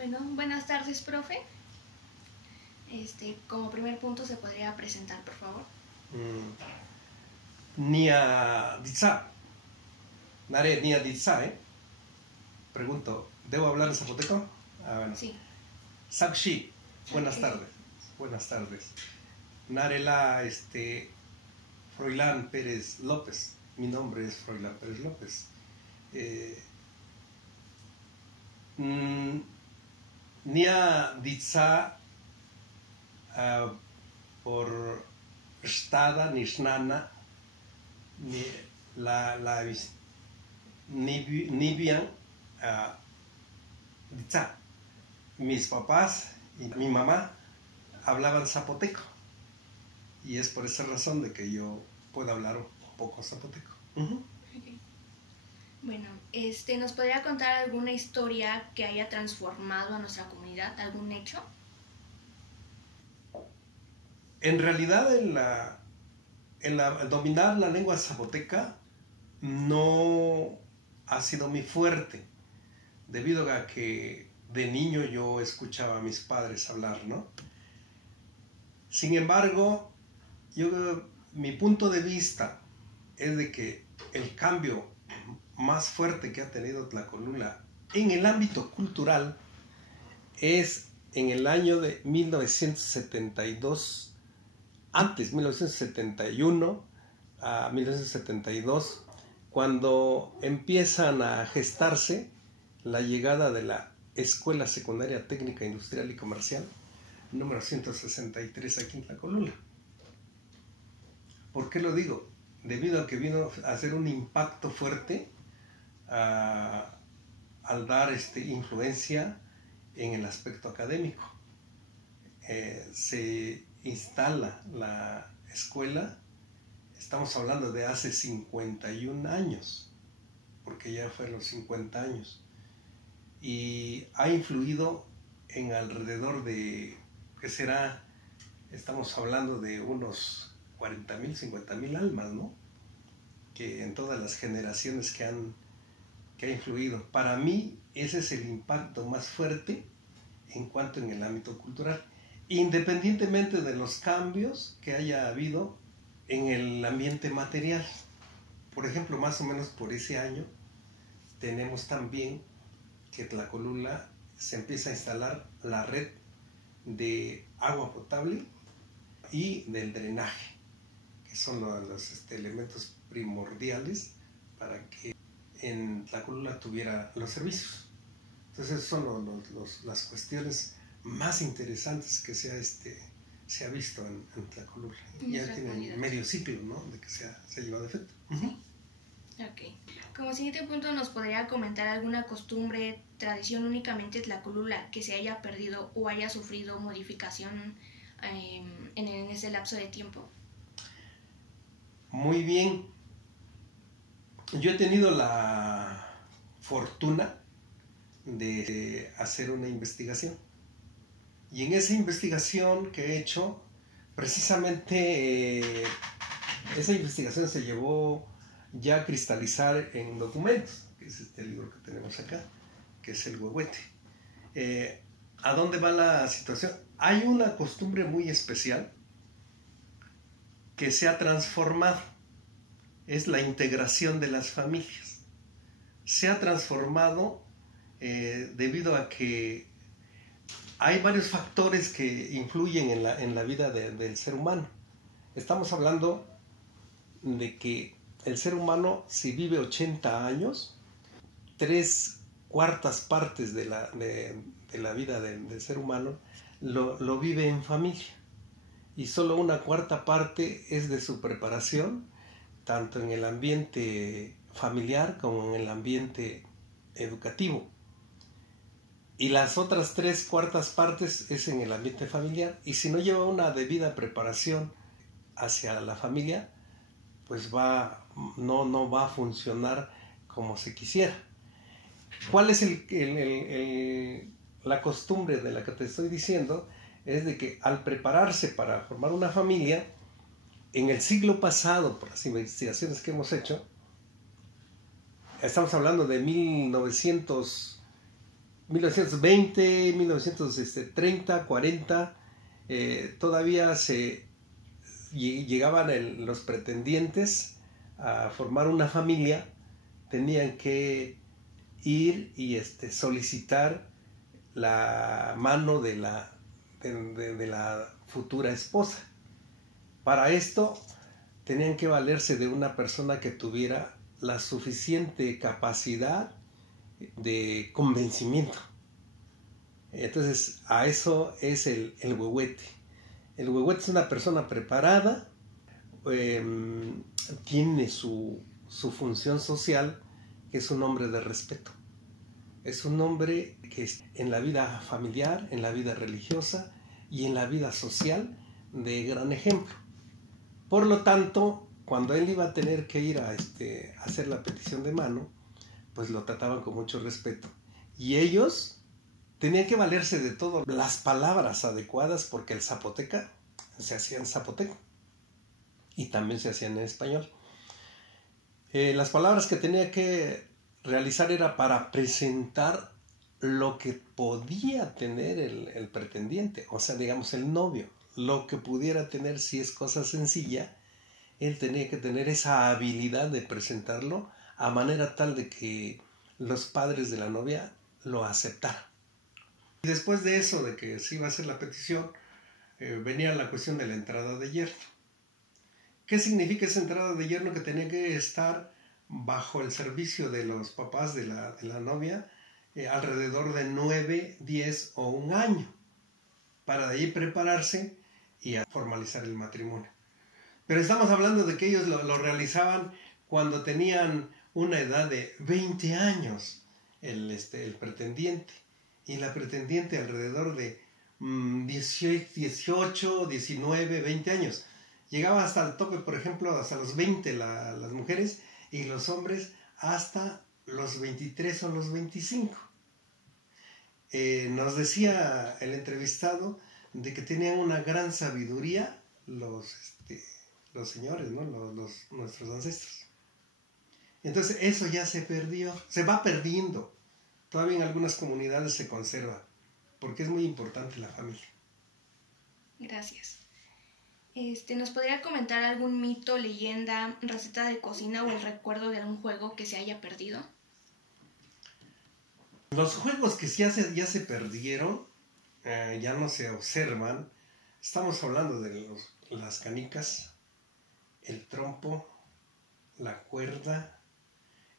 Bueno, buenas tardes, profe. Como primer punto se podría presentar, por favor. Nia Ditsa. Nare Nia Ditsa, Pregunto, ¿debo hablar en zapoteco? Bueno. Sí. Sakshi, buenas tardes. Buenas tardes. Narela, Froilán Pérez López. Mi nombre es Froilán Pérez López. Nia Ditsa por Stada Nishnana Nibian Ditsa. Mis papás y mi mamá hablaban zapoteco y es por esa razón de que yo puedo hablar un poco zapoteco. Okay. Bueno, ¿nos podría contar alguna historia que haya transformado a nuestra comunidad, algún hecho? En realidad, el dominar la lengua zapoteca no ha sido mi fuerte, debido a que de niño yo escuchaba a mis padres hablar, ¿no? Sin embargo, mi punto de vista es de que el cambio más fuerte que ha tenido Tlacolula en el ámbito cultural es en el año de 1972, antes 1971 a 1972, cuando empiezan a gestarse la llegada de la Escuela Secundaria Técnica Industrial y Comercial número 163 aquí en Tlacolula. ¿Por qué lo digo? Debido a que vino a hacer un impacto fuerte al dar influencia en el aspecto académico. Se instala la escuela, estamos hablando de hace 51 años, porque ya fueron los 50 años, y ha influido en alrededor de, ¿qué será? Estamos hablando de unos 40,000, 50,000 almas, ¿no? Que en todas las generaciones que ha influido. Para mí, ese es el impacto más fuerte en cuanto en el ámbito cultural, independientemente de los cambios que haya habido en el ambiente material. Por ejemplo, más o menos por ese año, tenemos también que Tlacolula se empieza a instalar la red de agua potable y del drenaje, que son los elementos primordiales para que en Tlacolula tuviera los servicios. Entonces son las cuestiones más interesantes que se ha visto en Tlacolula. Ya tiene medio ciclo, ¿no?, de que se ha llevado a efecto. Sí. Ok. Como siguiente punto, ¿nos podría comentar alguna costumbre, tradición únicamente Tlacolula que se haya perdido o haya sufrido modificación en ese lapso de tiempo? Muy bien. Yo he tenido la fortuna de hacer una investigación. Y en esa investigación que he hecho, precisamente esa investigación se llevó ya a cristalizar en documentos, que es este libro que tenemos acá, que es el huehuete. ¿A dónde va la situación? Hay una costumbre muy especial que se ha transformado, es la integración de las familias. Se ha transformado debido a que hay varios factores que influyen en la vida del ser humano. Estamos hablando de que el ser humano, si vive 80 años, 3/4 partes de la vida del ser humano lo vive en familia, y solo 1/4 parte es de su preparación, tanto en el ambiente familiar como en el ambiente educativo. Y las otras 3/4 partes es en el ambiente familiar, y si no lleva una debida preparación hacia la familia, pues no va a funcionar como se quisiera. ¿Cuál es la costumbre de la que te estoy diciendo? Es de que al prepararse para formar una familia, en el siglo pasado, por las investigaciones que hemos hecho, estamos hablando de 1900 1920, 1930, 40, todavía llegaban los pretendientes a formar una familia, tenían que ir y solicitar la mano de la futura esposa. Para esto tenían que valerse de una persona que tuviera la suficiente capacidad de convencimiento. Entonces, a eso es el huehuete. El huehuete es una persona preparada, tiene su función social, que es un hombre de respeto. Es un hombre que en la vida familiar, en la vida religiosa y en la vida social de gran ejemplo. Por lo tanto, cuando él iba a tener que ir a hacer la petición de mano, pues lo trataban con mucho respeto. Y ellos tenían que valerse de todo, las palabras adecuadas, porque el zapoteca se hacía en zapoteco y también se hacía en español. Las palabras que tenía que realizar era para presentar lo que podía tener el pretendiente, o sea, digamos el novio, lo que pudiera tener. Si es cosa sencilla, él tenía que tener esa habilidad de presentarlo a manera tal de que los padres de la novia lo aceptaran. Y después de eso, de que se iba a hacer la petición, venía la cuestión de la entrada de yerno. ¿Qué significa esa entrada de yerno? Que tenía que estar bajo el servicio de los papás de la novia alrededor de 9, 10 o 1 año, para de ahí prepararse y a formalizar el matrimonio. Pero estamos hablando de que ellos lo realizaban cuando tenían una edad de 20 años, el pretendiente, y la pretendiente alrededor de 18, 19, 20 años. Llegaba hasta el tope, por ejemplo, hasta los 20 las mujeres, y los hombres hasta los 23 o los 25. Nos decía el entrevistado de que tenían una gran sabiduría los señores, ¿no? Nuestros ancestros. Entonces eso ya se perdió, se va perdiendo. Todavía en algunas comunidades se conserva, porque es muy importante la familia. Gracias. ¿Nos podría comentar algún mito, leyenda, receta de cocina o el recuerdo de algún juego que se haya perdido? Los juegos que ya se perdieron, ya no se observan. Estamos hablando de las canicas, el trompo, la cuerda,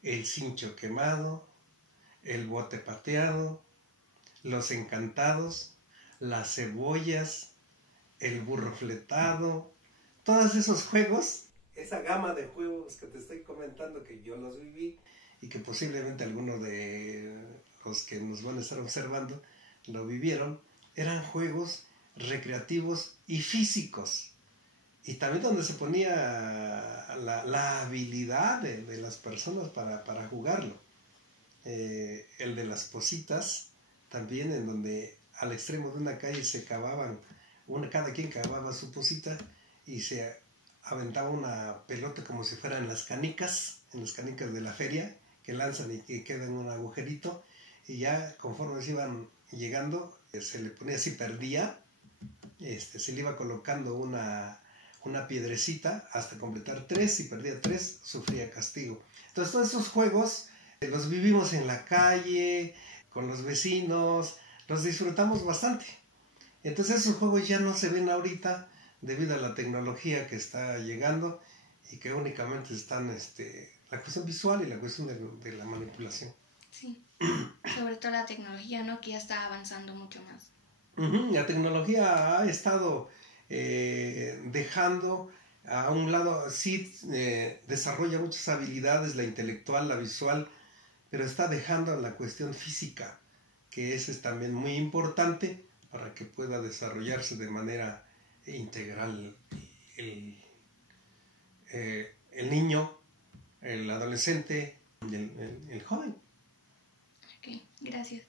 el cincho quemado, el bote pateado, los encantados, las cebollas, el burro fletado, todos esos juegos, esa gama de juegos que te estoy comentando, que yo los viví y que posiblemente algunos de los que nos van a estar observando lo vivieron, eran juegos recreativos y físicos, y también donde se ponía la habilidad de las personas para jugarlo. El de las positas, también, en donde al extremo de una calle se cavaban, cada quien cavaba su posita y se aventaba una pelota como si fueran en las canicas de la feria, que lanzan y que queda en un agujerito, y ya conforme se iban llegando, se le ponía, si perdía, se le iba colocando una piedrecita hasta completar 3, si perdía 3, sufría castigo. Entonces todos esos juegos los vivimos en la calle, con los vecinos, los disfrutamos bastante. Entonces esos juegos ya no se ven ahorita debido a la tecnología que está llegando y que únicamente están la cuestión visual y la cuestión de la manipulación. Sí, sobre todo la tecnología, ¿no? Que ya está avanzando mucho más. La tecnología ha estado dejando a un lado, sí, desarrolla muchas habilidades, la intelectual, la visual, pero está dejando la cuestión física, que es también muy importante para que pueda desarrollarse de manera integral el niño, el adolescente, el joven. Ok, gracias.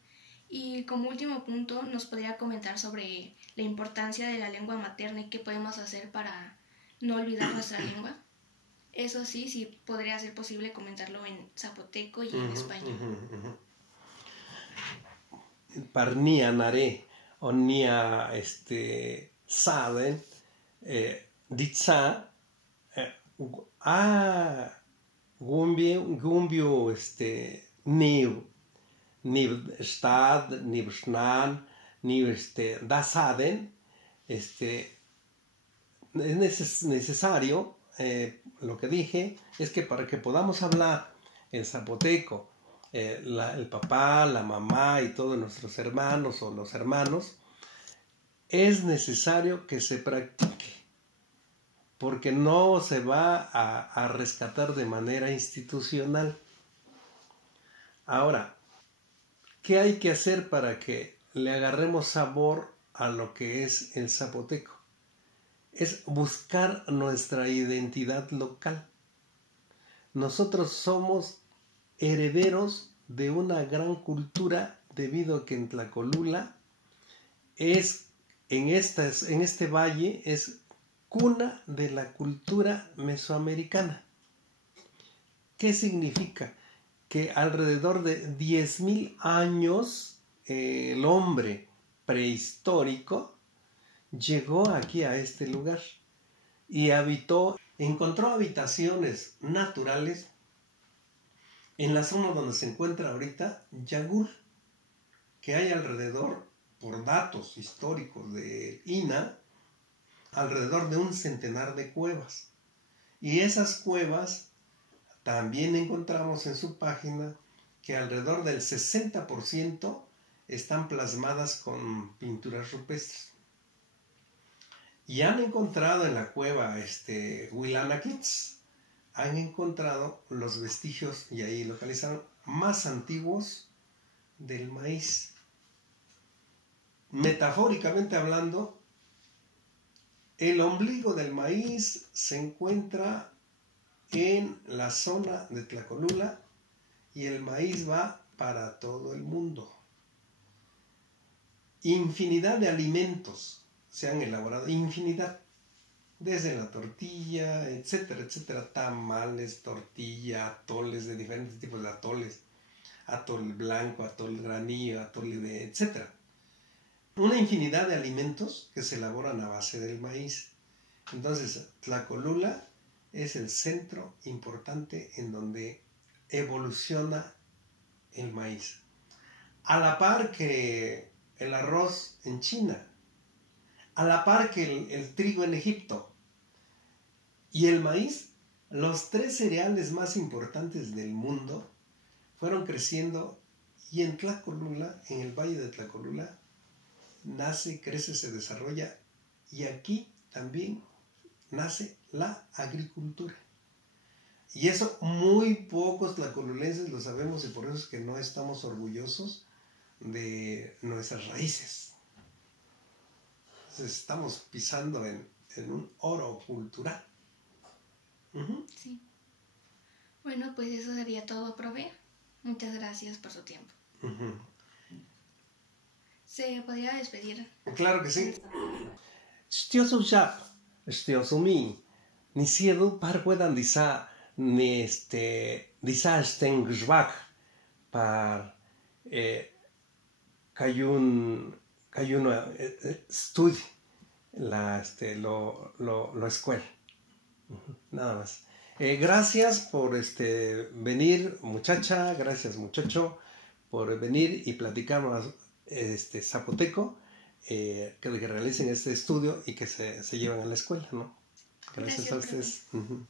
Y como último punto, ¿nos podría comentar sobre la importancia de la lengua materna y qué podemos hacer para no olvidar nuestra lengua? Eso sí podría ser posible comentarlo en zapoteco y en español. parnia nare onia saden ditsa gumbio niv stad niv snan niv dasaden es necesario, lo que dije es que para que podamos hablar en zapoteco, el papá, la mamá y todos nuestros hermanos o los hermanos, es necesario que se practique, porque no se va a rescatar de manera institucional. Ahora, ¿qué hay que hacer para que le agarremos sabor a lo que es el zapoteco? Es buscar nuestra identidad local. Nosotros somos herederos de una gran cultura debido a que en Tlacolula en este valle es cuna de la cultura mesoamericana. ¿Qué significa? Que alrededor de 10,000 años el hombre prehistórico llegó aquí a este lugar y encontró habitaciones naturales en la zona donde se encuentra ahorita Yagur, que hay alrededor, por datos históricos de INA, alrededor de 1 centenar de cuevas. Y esas cuevas también encontramos en su página que alrededor del 60% están plasmadas con pinturas rupestres. Y han encontrado en la cueva Huilanaquitz, han encontrado los vestigios, y ahí localizaron, más antiguos del maíz. Metafóricamente hablando, el ombligo del maíz se encuentra en la zona de Tlacolula y el maíz va para todo el mundo. Infinidad de alimentos se han elaborado, infinidad, desde la tortilla, etcétera, etcétera, tamales, tortilla, atoles de diferentes tipos de atoles, atol blanco, atol granillo, etcétera. Una infinidad de alimentos que se elaboran a base del maíz. Entonces, Tlacolula es el centro importante en donde evoluciona el maíz. A la par que el arroz en China, a la par que el trigo en Egipto y el maíz, los 3 cereales más importantes del mundo fueron creciendo, y en Tlacolula, en el valle de Tlacolula, nace, crece, se desarrolla, y aquí también nace la agricultura. Y eso muy pocos tlacolulenses lo sabemos, y por eso es que no estamos orgullosos de nuestras raíces. Entonces estamos pisando en un oro cultural. Uh-huh. Sí. Bueno, pues eso sería todo, profe. Muchas gracias por su tiempo. Uh-huh. ¿Se podría despedir? Claro que sí. Stiosu Jap, Stiosu Mi, ni siedu parpuedan disa stengžvak par cayuno estudio lo escuela. Nada más. Gracias por venir, muchacha, gracias muchacho por venir y platicarnos zapoteco, que realicen este estudio y que se llevan a la escuela, ¿no? Gracias a ustedes. Uh-huh.